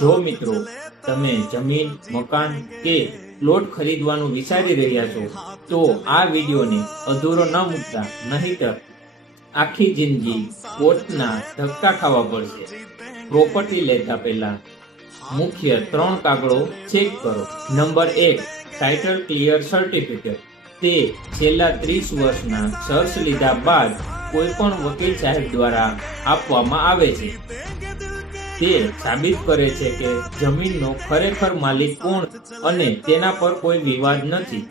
જો મિત્રો તમે જમીન, મકાન કે પ્લોટ ખરીદવાનું વિચારી રહ્યા છો તો આ વિડીયોને અધૂરો ન મૂકતા, નહીંતર આખી જિંદગી કોર્ટના ધક્કા ખાવા પડશે। પ્રોપર્ટી લેતા પહેલા મુખ્ય 3 કાગળો ચેક કરો। Number 1, title clear certificate. તે છેલ્લા 30 વર્ષના સર્ચ લીધા બાદ કોઈ પણ વકીલ સાહેબ દ્વારા આપવામાં આવે છે। તે સાબિત કરે છે કે જમીનનો ખરેખર માલિક કોણ અને તેના પર કોઈ વિવાદ નથી।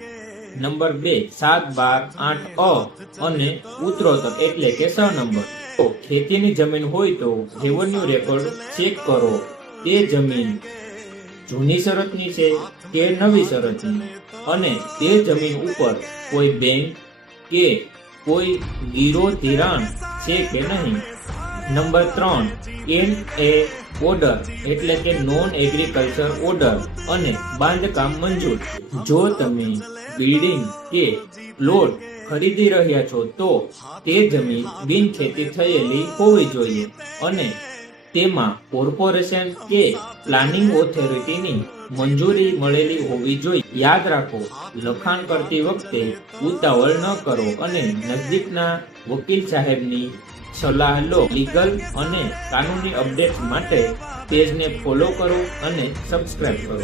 નંબર 2, 7/12 અને ઉત્તરોત્તર એટલે કે 6 નંબર। તો ખેતીની જમીન હોય તો રેવન્યુ રેકોર્ડ ચેક કરો। તે જમીન જૂની શરતની છે કે નવી શરતની, અને તે જમીન ઉપર કોઈ બેંક કે કોઈ ગીરો ધિરાણ છે કે નહીં। નંબર 3, NA ઓર્ડર એટલે કે નોન એગ્રીકલ્ચર ઓર્ડર અને બાંધકામ મંજૂર। જો તમે બિલ્ડિંગ કે પ્લોટ ખરીદી રહ્યા છો તો તે જમીન બિનખેતી થયેલી હોવી જોઈએ અને તેમાં કોર્પોરેશન કે પ્લાનિંગ ઓથોરિટીની મંજૂરી મળેલી હોવી જોઈએ। યાદ રાખો, લખાણ કરતી વખતે ઉતાવળ ન કરો અને નજદીકના વકીલ સાહેબની સલાહ લો। લીગલ અને કાનૂની અપડેટ્સ માટે પેજને ફોલો કરો અને સબસ્ક્રાઇબ કરો।